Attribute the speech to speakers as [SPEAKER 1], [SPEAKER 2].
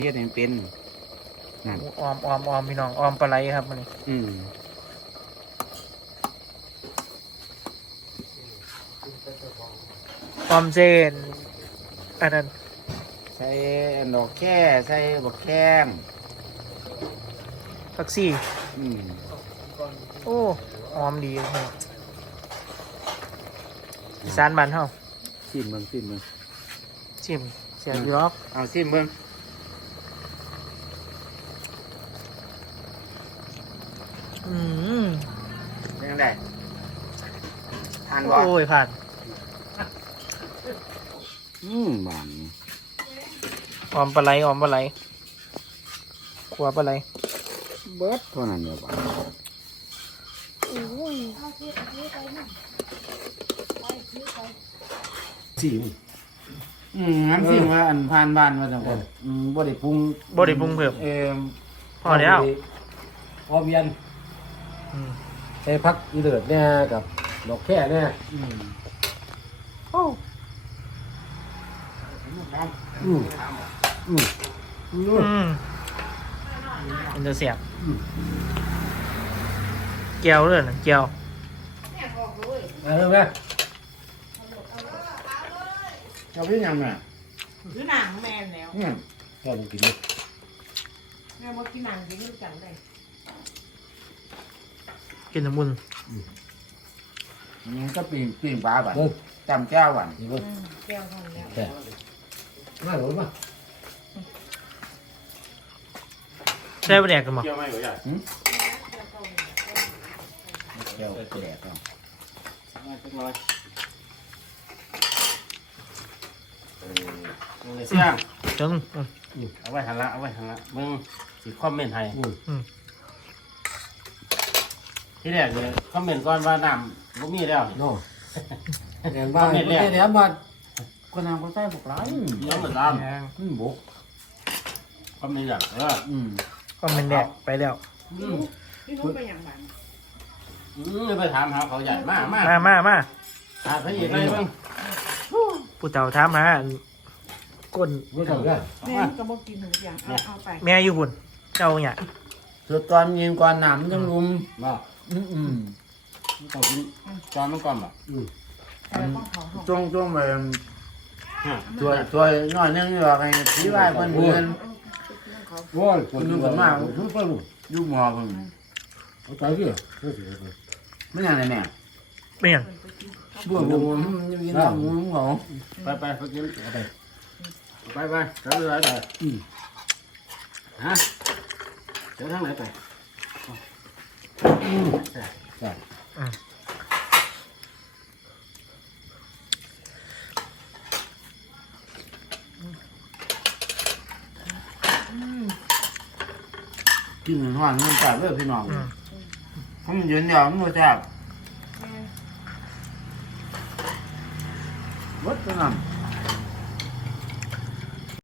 [SPEAKER 1] เฮ็ดให้เป็นนั่น
[SPEAKER 2] ออมพี่น้องออมปลาไหลครับมันนี่ออมเจนอันนั้น
[SPEAKER 1] ใส่ดอกแค่ใส่บักแข้ง
[SPEAKER 2] ผักซี่โอ้ออมดีเลยอีสานบ้านเฮา
[SPEAKER 1] ชิมเบิ่ง
[SPEAKER 2] ชิมเสียยอก
[SPEAKER 1] เอาชิมเบิ่งเป็นยังไงทานบ่
[SPEAKER 2] โอ้ยผ่าน
[SPEAKER 1] บาน
[SPEAKER 2] ออมปลาไหลขัวปลาไหล
[SPEAKER 1] เบิดเท่านั้นเดียวบ่
[SPEAKER 3] สี่
[SPEAKER 1] งั้นสิว่าอันผ่านบ้านว่าจังซั่นบ่ได้ปรุง
[SPEAKER 2] เพิ่มพอแล้ว
[SPEAKER 3] พอเวียนใช้พักอีเลิศเนี่ยกับดอกแค่เนี่ย
[SPEAKER 2] มันจะเสียบเกียวเลยนะเกียว
[SPEAKER 3] แม่
[SPEAKER 1] เอาพี่ยังแม่
[SPEAKER 4] คือหนังแม่แล้ว
[SPEAKER 3] แค่มึงกินเลย
[SPEAKER 4] แม่บอกกินหนังกินรู้จักเลย
[SPEAKER 2] กินน้ำมัน
[SPEAKER 1] นี่ก็ปิ้งปลาบัดจำแก้วบัด
[SPEAKER 4] แก้วทำแล้ว
[SPEAKER 3] แต่มาหรือมา
[SPEAKER 2] ใช่ปะเนี่ยกันมั้ง
[SPEAKER 1] แก้วไม่หรือยังแก้วแดกเอาเสียง
[SPEAKER 2] จัง
[SPEAKER 1] เอาไว้หันละมึงสิคอมเมนต์ให้ที่แรกเลยคอมเมนต์ก่อนว่าน้ำบ่มีแล้ว
[SPEAKER 3] โน่เห็นบ้านเดี๋ยวมา
[SPEAKER 1] ก็น้ำก็ใส่บุกหลาย
[SPEAKER 3] ยังเหมือนน้ำบุก
[SPEAKER 1] คอมเมนต์อย่าง
[SPEAKER 2] ก็มันแดกไปแล้ว
[SPEAKER 4] พี่นุ้ยไปอย่างไร
[SPEAKER 1] ไปถามหาเขาใหญ่มาก
[SPEAKER 2] มา
[SPEAKER 1] หาเขาอีกเลยมึง
[SPEAKER 2] ผู้เต่าถามหาก้น
[SPEAKER 3] รู้จักกัน
[SPEAKER 4] แม่ก็บอกกินหนูอย่างเอาไป
[SPEAKER 2] แม่อยู่หุ่นเจ้าเนี่ย
[SPEAKER 1] สุดก่อนยิงก่อนหนำจังลุม
[SPEAKER 3] ว่า
[SPEAKER 1] ต้องกินก่อนมันก่อนแบบจ้องไปตัวน้อยนึงอยู่ว่าไงที่ว่าเพื่อน
[SPEAKER 3] โว้ยคนนึงคนมากทุกคน
[SPEAKER 1] ยุ่งหมอเพิ่ง
[SPEAKER 3] เอาใจดิ
[SPEAKER 1] ไม่ยังไงแม่
[SPEAKER 2] ไม่ยัง
[SPEAKER 1] บัวยังกินหมูหมูไปกินไปจะเรือไปฮะเดี๋ยวทางไหนไปกินหวานมันจัดเลยพี่น้องเขามันยืนยาวมันจัดวัดไปนั่น